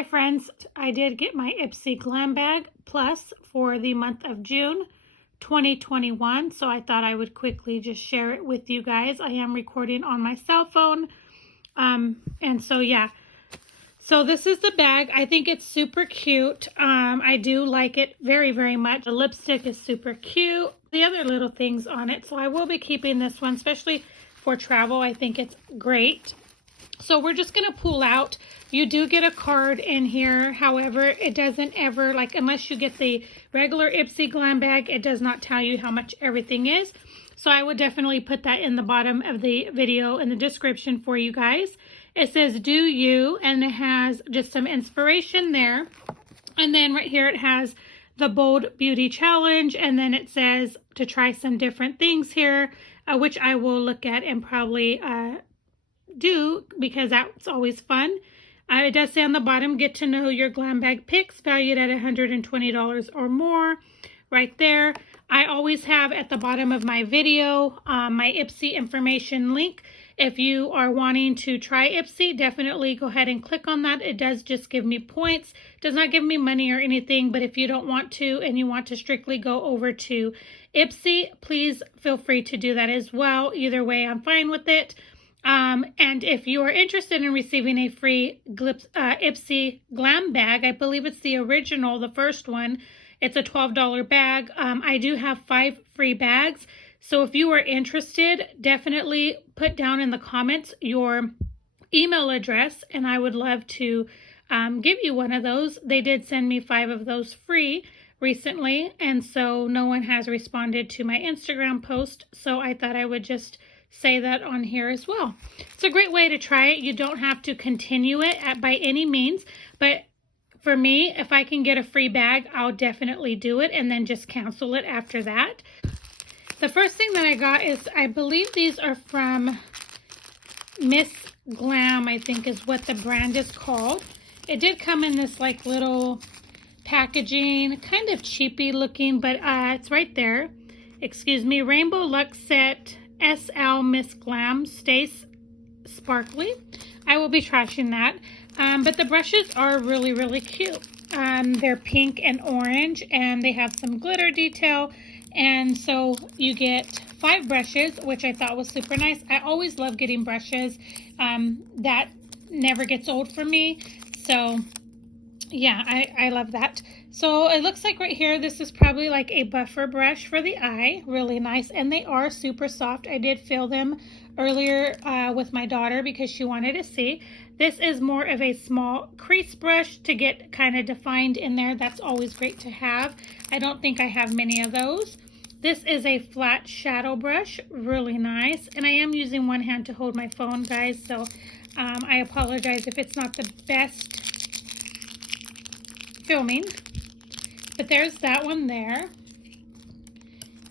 Hi friends, I did get my Ipsy Glam bag plus for the month of June 2021, so I thought I would quickly just share it with you guys. I am recording on my cell phone, and so yeah. So this is the bag. I think it's super cute. I do like it very, very much. The lipstick is super cute. The other little things on it, so I will be keeping this one, especially for travel. I think it's great. So we're just going to pull out. You do get a card in here. However, it doesn't ever, like, unless you get the regular Ipsy Glam bag, it does not tell you how much everything is. So I would definitely put that in the bottom of the video in the description for you guys. It says, do you, and it has just some inspiration there. And then right here it has the Bold Beauty Challenge. And then it says to try some different things here, which I will look at and probably do because that's always fun. It does say on the bottom, get to know your glam bag picks valued at $120 or more. Right there. I always have at the bottom of my video my Ipsy information link. If you are wanting to try Ipsy, definitely go ahead and click on that. It does just give me points. It does not give me money or anything, but if you don't want to and you want to strictly go over to Ipsy, please feel free to do that as well. Either way, I'm fine with it. And if you are interested in receiving a free Ipsy Glam bag, I believe it's the original, the first one. It's a $12 bag. I do have 5 free bags. So if you are interested, definitely put down in the comments your email address, and I would love to give you one of those. They did send me 5 of those free recently, and so no one has responded to my Instagram post, so I thought I would just say that on here as well. It's a great way to try it. You don't have to continue it by any means, but for me, if I can get a free bag, I'll definitely do it and then just cancel it after that. The first thing that I got is, I believe these are from Miss Glam, I think is what the brand is called. It did come in this like little packaging, kind of cheapy looking, but it's right there. Excuse me, Rainbow Luxe Set SL Miss Glam Stays Sparkly. I will be trashing that. But the brushes are really, really cute. They're pink and orange, and they have some glitter detail. And so you get 5 brushes, which I thought was super nice. I always love getting brushes. That never gets old for me. So yeah, I love that. So it looks like right here, this is probably like a buffer brush for the eye. Really nice. And they are super soft. I did feel them earlier with my daughter because she wanted to see. This is more of a small crease brush to get kind of defined in there. That's always great to have. I don't think I have many of those. This is a flat shadow brush. Really nice. And I am using one hand to hold my phone, guys. So I apologize if it's not the best filming. But there's that one there.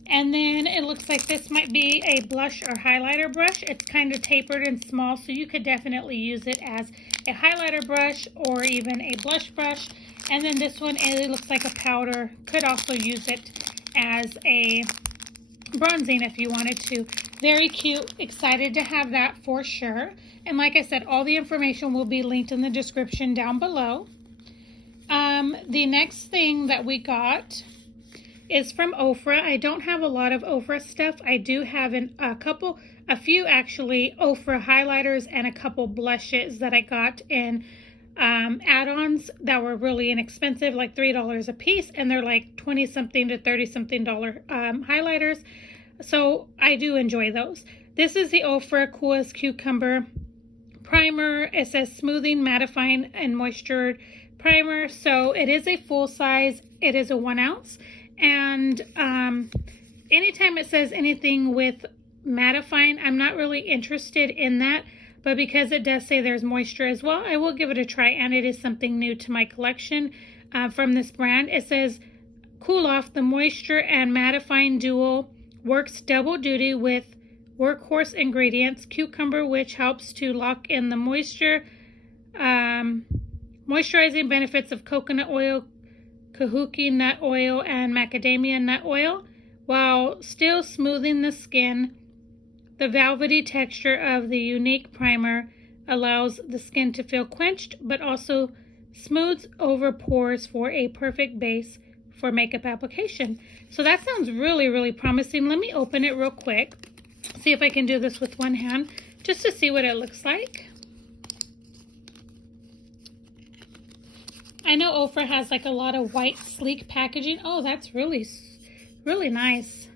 And then it looks like this might be a blush or highlighter brush. It's kind of tapered and small, so you could definitely use it as a highlighter brush or even a blush brush. And then this one, it looks like a powder. Could also use it as a bronzing if you wanted to. Very cute. Excited to have that for sure. And like I said, all the information will be linked in the description down below. The next thing that we got is from Ofra. I don't have a lot of Ofra stuff. I do have a few actually Ofra highlighters and a couple blushes that I got in add-ons that were really inexpensive, like $3 a piece, and they're like 20 something to 30 something dollar highlighters. So I do enjoy those. This is the Ofra Cool as Cucumber primer. It says smoothing, mattifying, and moisture primer. So it is a full size. It is a 1 ounce. And anytime it says anything with mattifying, I'm not really interested in that. But because it does say there's moisture as well, I will give it a try. And it is something new to my collection from this brand. It says, cool off, the moisture and mattifying duo works double duty with workhorse ingredients. Cucumber, which helps to lock in the moisture. Moisturizing benefits of coconut oil, kahuki nut oil, and macadamia nut oil, while still smoothing the skin. The velvety texture of the unique primer allows the skin to feel quenched, but also Smooths over pores for a perfect base for makeup application. So that sounds really, really promising. Let me open it real quick. See if I can do this with one hand just to see what it looks like. I know Ofra has like a lot of white sleek packaging. Oh, that's really, really nice.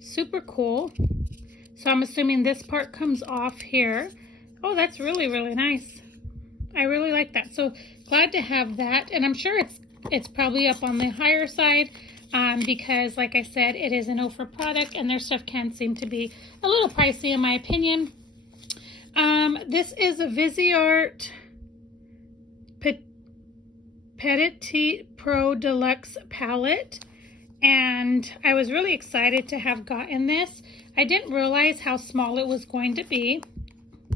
Super cool. So I'm assuming this part comes off here. Oh, that's really, really nice. I really like that. So glad to have that. And I'm sure it's probably up on the higher side because, like I said, it is an Ofra product and their stuff can seem to be a little pricey in my opinion. This is a Viseart Petit Pro Deluxe palette, and I was really excited to have gotten this. I didn't realize how small it was going to be.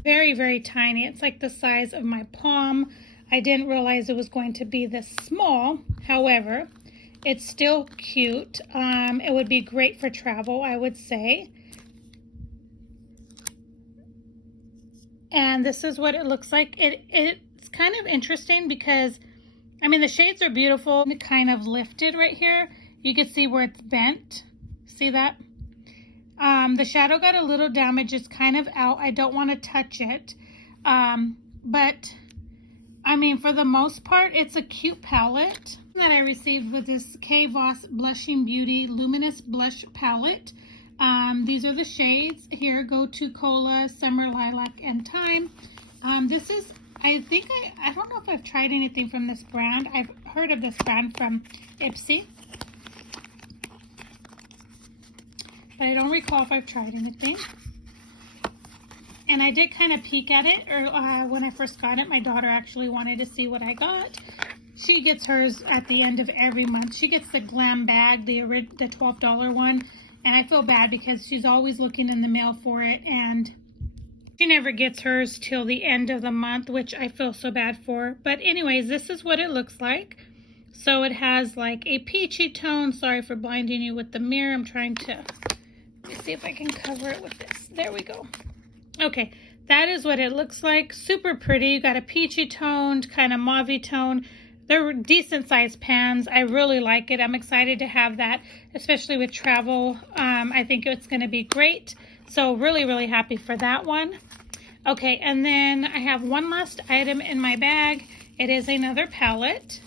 Very, very tiny. It's like the size of my palm. I didn't realize it was going to be this small. However, it's still cute. It would be great for travel, I would say. And this is what it looks like. It's kind of interesting because, I mean, the shades are beautiful. It kind of lifted right here. You can see where it's bent. See that? The shadow got a little damage. It's kind of out. I don't want to touch it. But, I mean, for the most part, it's a cute palette that I received with this K. Voss Blushing Beauty Luminous Blush Palette. These are the shades. Here, Go to Cola, Summer Lilac, and Time. This is, I think, I don't know if I've tried anything from this brand. I've heard of this brand from Ipsy, but I don't recall if I've tried anything. And I did kind of peek at it, or when I first got it, my daughter actually wanted to see what I got. She gets hers at the end of every month. She gets the Glam bag, the $12 one. And I feel bad because she's always looking in the mail for it, and she never gets hers till the end of the month, which I feel so bad for. But anyways, this is what it looks like. So it has like a peachy tone. Sorry for blinding you with the mirror. I'm trying to, let me see if I can cover it with this. There we go. Okay, that is what it looks like. Super pretty. You got a peachy toned, kind of mauve tone. They're decent sized pans. I really like it. I'm excited to have that, especially with travel. I think it's going to be great. So really, really happy for that one. Okay, and then I have one last item in my bag. It is another palette.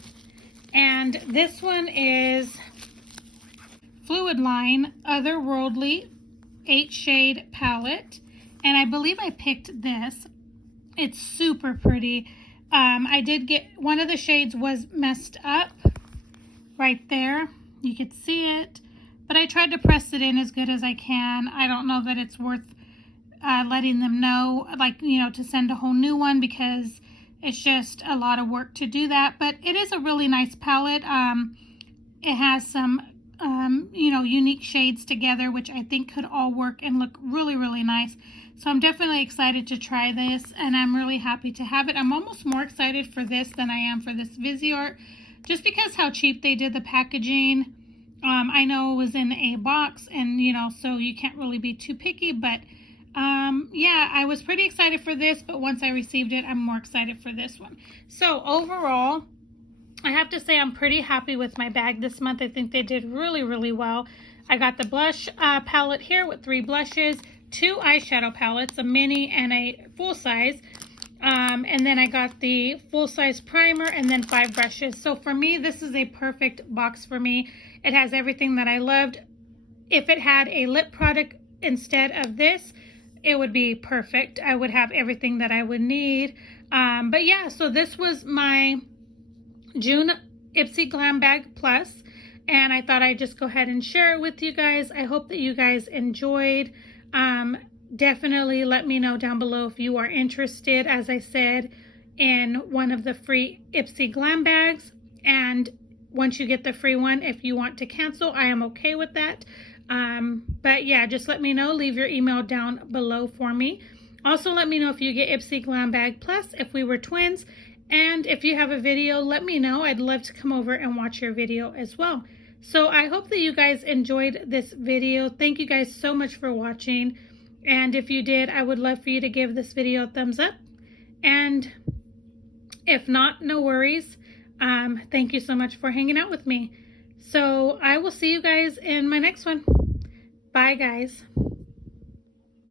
And this one is Fluid Line Otherworldly 8-shade palette. And I believe I picked this. It's super pretty. I did get, one of the shades was messed up right there. You could see it, but I tried to press it in as good as I can. I don't know that it's worth letting them know, like, you know, to send a whole new one because it's just a lot of work to do that. But it is a really nice palette. It has some, you know, unique shades together, which I think could all work and look really, really nice. So I'm definitely excited to try this, and I'm really happy to have it. I'm almost more excited for this than I am for this Viseart, just because how cheap they did the packaging. I know it was in a box, and, you know, so you can't really be too picky, but yeah, I was pretty excited for this, but once I received it, I'm more excited for this one. So overall, I have to say I'm pretty happy with my bag this month. I think they did really, really well. I got the blush palette here with 3 blushes, 2 eyeshadow palettes, a mini and a full size, and then I got the full size primer and then 5 brushes. So for me, this is a perfect box for me. It has everything that I loved. If it had a lip product instead of this, it would be perfect. I would have everything that I would need. But yeah, so this was my June Ipsy Glam Bag Plus, and I thought I'd just go ahead and share it with you guys. I hope that you guys enjoyed. Definitely let me know down below if you are interested, as I said, in one of the free Ipsy Glam bags. And once you get the free one, if you want to cancel, I am okay with that. But yeah, just let me know. Leave your email down below for me. Also, let me know if you get Ipsy Glam Bag Plus, if we were twins. And if you have a video, let me know. I'd love to come over and watch your video as well. So I hope that you guys enjoyed this video. Thank you guys so much for watching. And if you did, I would love for you to give this video a thumbs up. And If not, no worries. Thank you so much for hanging out with me. So I will see you guys in my next one. Bye, guys.